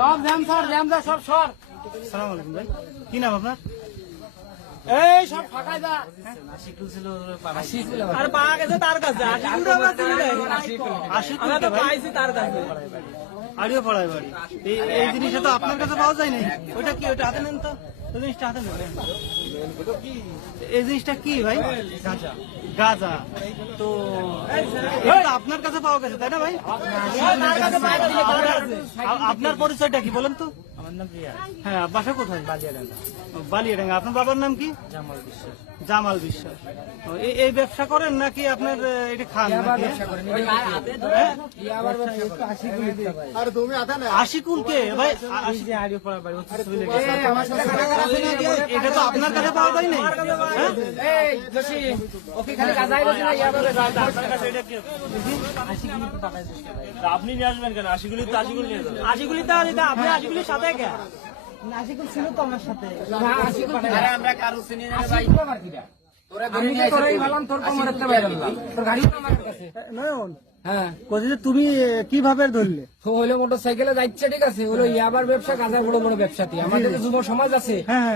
সব জ্যাম সর জ্যাম সব সর। সালাম আলাইকুম ভাই। কি নাম আপনার? এই সব ফাঁকায় যা। আর পাওয়া গেছে তার কাছে। আশিকুলটা আমরা চিনি না। আশিক আমরা তো পাইছি তার কাছে। আড়িও পড়ায় বাড়ি। এই জিনিসটা তো আপনার কাছে পাওয়া যায় নাই। ওটা কি ওটা হাতে নেন তো? ওই জিনিসটা হাতে নেন। এই জিনিসটা কি ভাই? গাঁজা। তো আপনার কাছে পাওয়া গেছে তাই না ভাই? আপনার পরিচয়টা কি বলেন তো? হ্যাঁ বাসা কোথায়? বালিয়াডাঙ্গা। বালিয়াডাঙ্গা। আপনার বাবার নাম কি? জামাল বিশ্বাস। জামাল বিশ্বাস। এই- এই ব্যবসা করেন নাকি আপনার এটা খান হ্যাঁ? কে ভাই এটা তো আপনার কাছে পাওয়া যায় নাই। হ্যাঁ? ইয়া আপনি নিয়ে আসবেন কেন? আশিগুলি তো আশিগুলি নিয়ে যাবেন আশিকুলি তো আপনি আশিকুলির সাথে কে? আরে আমরা কারও চিনি না ভাই। আমি তো তোরাই ভালাম তোর কোমরে তো বাইরে দিলাম। তোর গাড়ি আমার কাছে। হ্যাঁ। তুমি কীভাবে ধরলে? তো হইল মোটর সাইকেলে যাচ্ছে ঠিক আছে? হলো ইয়াবার ব্যবসা গাঁজা বড় বড় ব্যবসাতে। আমাদের যুব সমাজ আছে। হ্যাঁ।